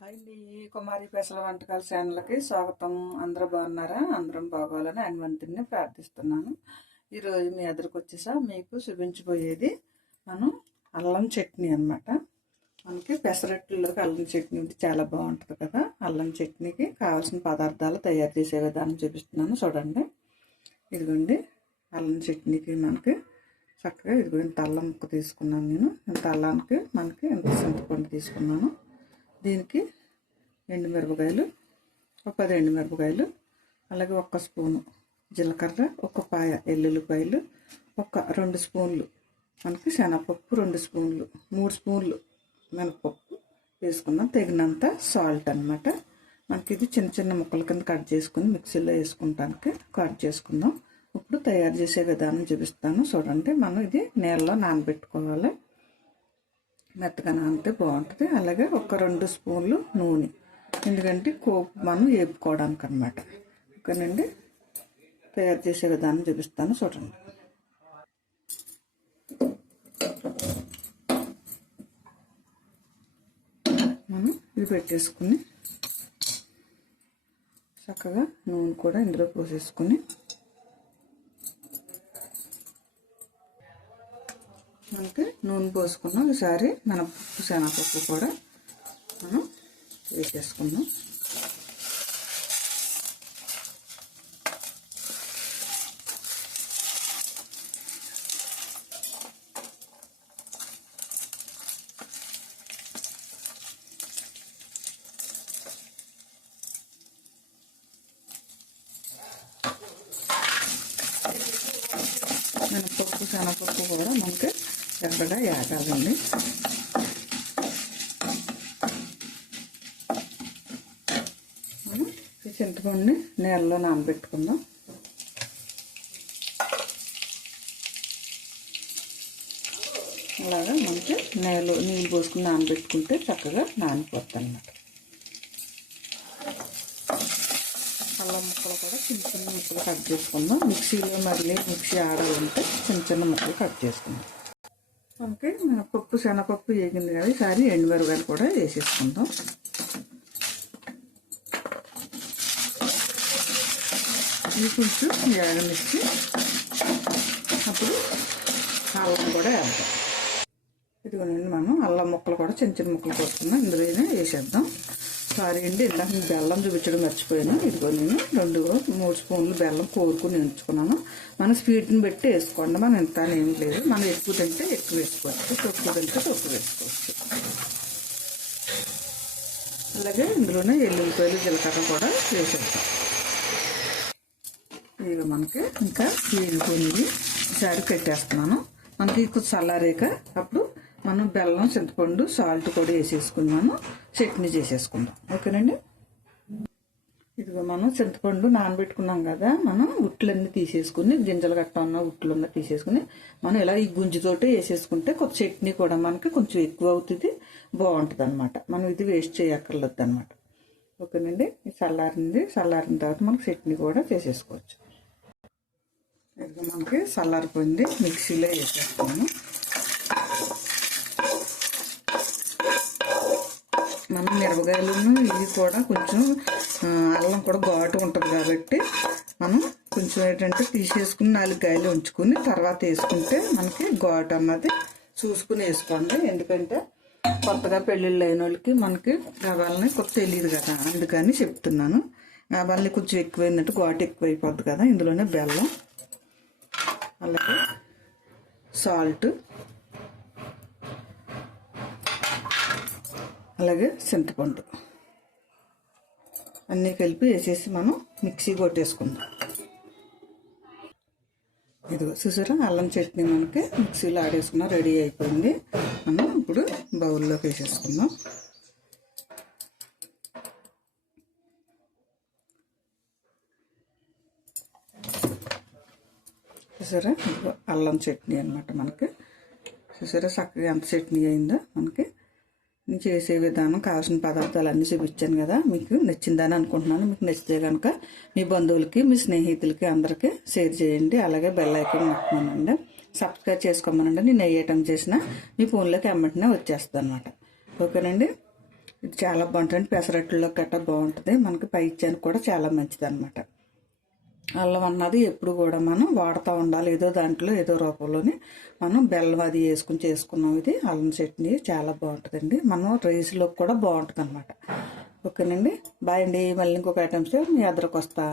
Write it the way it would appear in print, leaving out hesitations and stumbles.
Hi అండి, కుమారి పెసల వంటకాల ఛానల్కి స్వాగతం. అందరూ బాగున్నారా? అందరం బాగోవాలని హనుమంతుడిని ప్రార్థిస్తున్నాను. ఈరోజు మీ ఎదురుకు వచ్చేసా మీకు చూపించబోయేది మనం అల్లం చట్నీ అనమాట. మనకి పెసరట్టులోకి అల్లం చట్నీ చాలా బాగుంటుంది కదా. అల్లం చట్నీకి కావాల్సిన పదార్థాలు తయారు చేసే విధానం చూపిస్తున్నాను, చూడండి. ఇదిగోండి, అల్లం చట్నీకి మనకి చక్కగా ఇదిగో ఇంత అల్లం ముక్క తీసుకున్నాను నేను. ఇంత అల్లానికి మనకి ఇంత చింతపండు తీసుకున్నాను. దీనికి ఎండుమిరపకాయలు, ఒక 10 ఎండుమిరపకాయలు, అలాగే 1 స్పూను జీలకర్ర, 1 పాయ ఎల్లుల్లిపాయలు, ఒక 2 స్పూన్లు మనకి శనగపప్పు, 2 స్పూన్లు, 3 స్పూన్లు మినపప్పు వేసుకుందాం. తగినంత సాల్ట్ అనమాట. మనకి ఇది చిన్న చిన్న ముక్కల కింద కట్ చేసుకుని మిక్సీలో వేసుకుంటానికి కట్ చేసుకుందాం. ఇప్పుడు తయారు చేసే విధానం చూపిస్తాను, చూడండి. మనం ఇది నీళ్ళలో నానబెట్టుకోవాలి, మెత్తగా నానితే బాగుంటుంది. అలాగే ఒక 2 స్పూన్లు నూనె, ఎందుకంటే కోపు మనం వేపుకోవడానికి అనమాట. ఓకేనండి, తయారు చేసే విధానం చూపిస్తాను, చూడండి. మనం ఇది పెట్టేసుకుని చక్కగా నూనె కూడా ఇందులో పోసేసుకుని మనకి నూనె పోసుకున్నాం. ఈసారి మినపప్పు శనగపప్పు కూడా మనం వేసేసుకుందాం. మినపప్పు శనగపప్పు కూడా మనకి ఎర్రగా వేగాలండి. మనం ఈ చింతపండుని నీళ్ళలో నానబెట్టుకుందాం. అలాగా మనకి నీళ్ళు పోసుకుని నానబెట్టుకుంటే చక్కగా నానిపోతుంది అన్నమాట. అల్లం ముక్కలు కూడా చిన్న చిన్న ముక్కలు కట్ చేసుకుందాం. మిక్సీలో మళ్ళీ మిక్సీ ఆడాలంటే చిన్న చిన్న ముక్కలు కట్ చేసుకుందాం. మనకి పప్పు శనగపప్పు వేగింది కదా, ఈసారి ఎండుమిరపకాయలు కూడా వేసేసుకుందాం. ఇది కొంచెం వేగనిచ్చి అప్పుడు అల్లం కూడా వేద్దాం. ఇదిగోనండి, మనం అల్లం ముక్కలు కూడా చిన్న చిన్న ముక్కలు కోసుకున్నాం, ఇందులోనే వేసేద్దాం. సారీ అండి, ఇందాక బెల్లం చూపించడం మర్చిపోయాను. ఇదిగో నేను 2-3 స్పూన్లు బెల్లం కోరుకుని ఉంచుకున్నాను. మన స్వీట్ని బట్టి వేసుకోండి, మనం ఇంత ఏం లేదు. మనం ఎక్కువ తింటే ఎక్కువ వేసుకోవచ్చు, తక్కువ తింటే తక్కువ వేసుకోవచ్చు. అలాగే ఇందులోనే ఎల్లుల్లిపాయలు జీలకర్ర కూడా వేసేద్దాం. ఇక మనకి ఇంకా వేగుతుంది. ఈసారి పెట్టేస్తున్నాను. మనకి కొంచెం చల్లారేక అప్పుడు మనం బెల్లం చింతపండు సాల్ట్ కూడా వేసేసుకున్నాము, చట్నీ చేసేసుకుందాం. ఓకేనండి, ఇదిగో మనం చింతపండు నానబెట్టుకున్నాం కదా, మనం ఉట్లన్నీ తీసేసుకుని గింజలు గట్ట ఉన్న ఉట్లున్నా తీసేసుకుని మనం ఇలా ఈ గుంజుతోటి వేసేసుకుంటే కొంచెం చట్నీ కూడా మనకి కొంచెం ఎక్కువ అవుతుంది, బాగుంటుంది అనమాట. మనం ఇది వేస్ట్ చేయక్కర్లేదు అనమాట. ఓకేనండి, చల్లారిన తర్వాత మనకి చట్నీ కూడా చేసేసుకోవచ్చు. ఇదిగో మనకి చల్లారిపోయింది, మిక్సీలో వేసేస్తాము. మనం మిరపకాయలను ఇవి కూడా కొంచెం అల్లం కూడా ఘాటు ఉంటుంది కాబట్టి మనం కొంచెం ఏంటంటే తీసేసుకుని 4 కాయలు ఉంచుకుని తర్వాత వేసుకుంటే మనకి ఘాటు అన్నది చూసుకుని వేసుకోండి. ఎందుకంటే కొత్తగా పెళ్ళిళ్ళు అయిన వాళ్ళకి మనకి కావాలని కొత్త తెలియదు కదా, అందుకని చెప్తున్నాను. కావాలని కొంచెం ఎక్కువైందంటే ఘాటు ఎక్కువైపోద్ది కదా. ఇందులోనే బెల్లం, అలాగే సాల్ట్, అలాగే చింతపండు అన్నీ కలిపి వేసేసి మనం మిక్సీ కొట్టేసుకుందాం. ఇదిగో చూసారా, అల్లం చట్నీ మనకి మిక్సీలో ఆడేసుకున్నాం, రెడీ అయిపోయింది. మనం ఇప్పుడు బౌల్లోకి వేసేసుకుందాం. చూసారా, ఇదిగో అల్లం చట్నీ అనమాట మనకి. చూసారా చక్కగా ఎంత చట్నీ అయిందో మనకి. నేను చేసే విధానం కావాల్సిన పదార్థాలు అన్నీ చూపించాను కదా, మీకు నచ్చిందని అనుకుంటున్నాను. మీకు నచ్చితే కనుక మీ బంధువులకి, మీ స్నేహితులకి అందరికీ షేర్ చేయండి. అలాగే బెల్ ఐకాన్ నొక్కమనండి, సబ్స్క్రైబ్ చేసుకోమనండి. నేను ఏ ఐటమ్ చేసినా మీ ఫోన్లోకి వెంటనే వచ్చేస్తుంది అనమాట. ఓకేనండి, ఇది చాలా బాగుంటుంది, పెసరట్టులో గట్రా బాగుంటుంది, మనకి పైత్యానికి కూడా చాలా మంచిది అనమాట. అల్లం అన్నది ఎప్పుడు కూడా మనం వాడుతూ ఉండాలి, ఏదో దాంట్లో ఏదో రూపంలోని. మనం బెల్లం అది వేసుకుని చేసుకున్నాం. ఇది అల్లం చట్నీ చాలా బాగుంటుందండి, మనం రైస్లోకి కూడా బాగుంటుంది అనమాట. ఓకేనండి, బాయ్ అండి. మళ్ళీ ఇంకొక ఐటమ్స్ మీ అద్దరికి వస్తా.